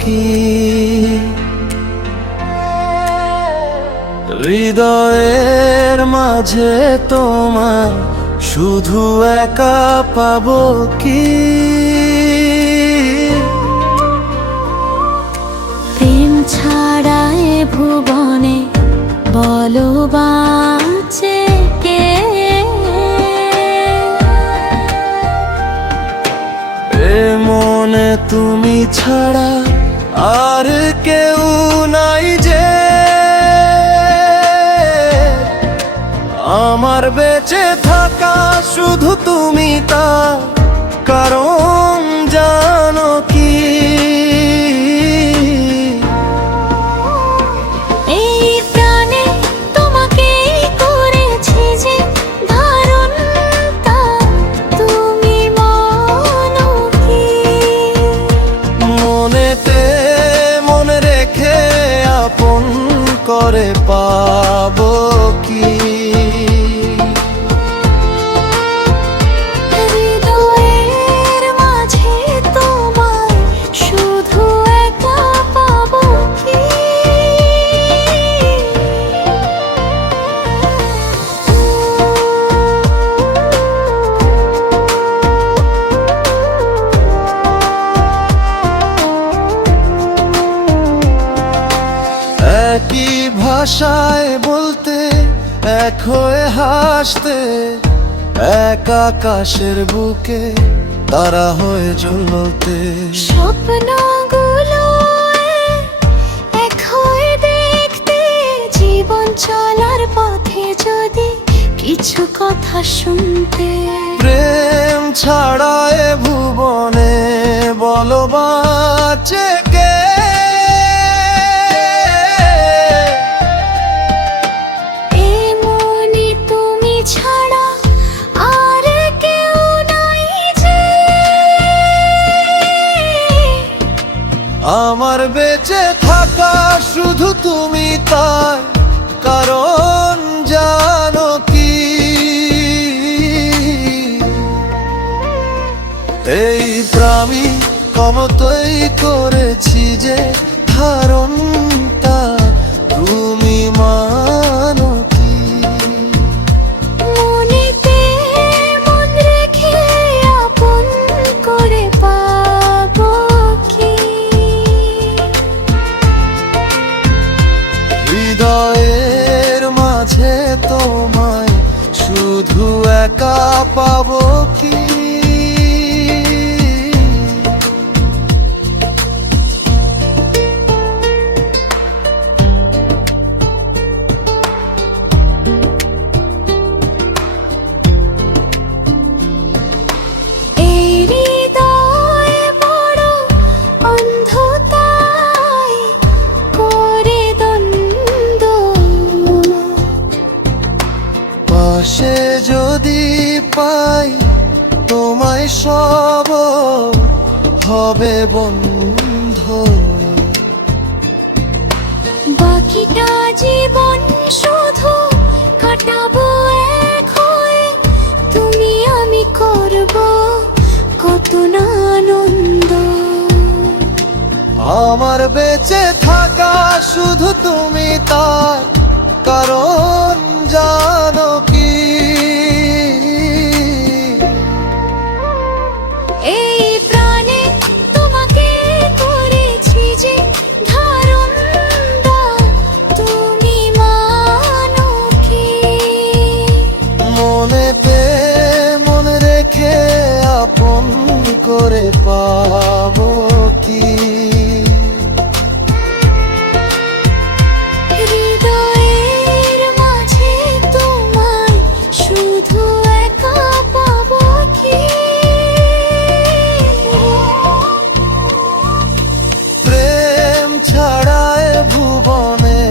কি? হৃদয়ের মাঝে তোমায় শুধু একা পাবো কি? প্রেম ছাড়া এ ভুবনে বলো বাঁচে কে? এ মনে তুমি ছাড়া আর কেউ নাই যে, আমার বেঁচে থাকা শুধু তুমি তা কারণ জানো কি? এই প্রাণে তোমাকেই করেছি যে ধারণ, তা তুমি মানো কি? মনেতে মনে রেখে আপন করে পাবো কি? হৃদয়ের মাঝে তোমায় শুধু একা পাবো কি? একই ভাষায় বলতে, এক হয়ে হাসতে, এক আকাশের বুকে তারা হয়ে জ্বলতে। স্বপ্নগুলো এক হয়ে দেখতে, জীবন চলার পথে যদি কিছু কথা শুনতে। প্রেম ছাড়া এ ভুবনে বলো বাঁচে কে? এ মনে তুমি ছাড়া আর কেউ নাই যে, আমার বেঁচে থাকা শুধু তুমি তার কারণ জানো কি? এই প্রাণী ক্ষমতাই করেছি যে ধারণটা তুমি মানো কি? মনেতে মন রেখে আপন করে পাবো কি? হৃদয়ের মাঝে তোমায় শুধু একা পাবো কি? এই হৃদয়ে বড় অন্ধতায় করে দ্বন্দ্ব, পাশে যদি পাই তোমায় সব হবে বন্ধ। বাকিটা জীবন শুধু কাটাবো এক হয়ে, তুমি আমি করব কত না আনন্দ। আমার বেঁচে থাকা শুধু তুমি তার কারণ জানো কি? এই প্রাণে তোমাকে করেছি যে ধারণ, তা তুমি মানো কি? মনেতে মনে রেখে আপন করে পাবো কি? হৃদয়ের মাঝে তোমায় শুধু একা পাবো কি? প্রেম ছাড়া এ ভুবনে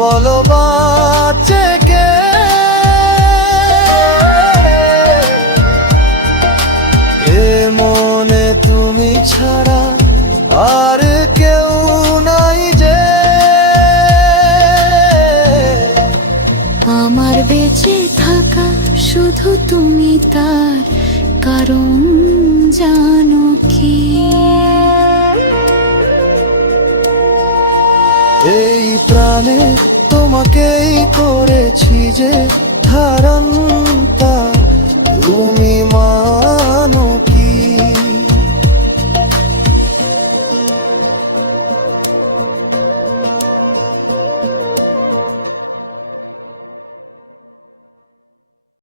বলো বাঁচে কে? এ মনে তুমি ছাড়া আর কেউ নাই যে, আমার বেঁচে থাকা শুধু তুমি তার কারণ জানো কি? প্রাণে তোমাকেই করেছি যে ধারণটা তুমি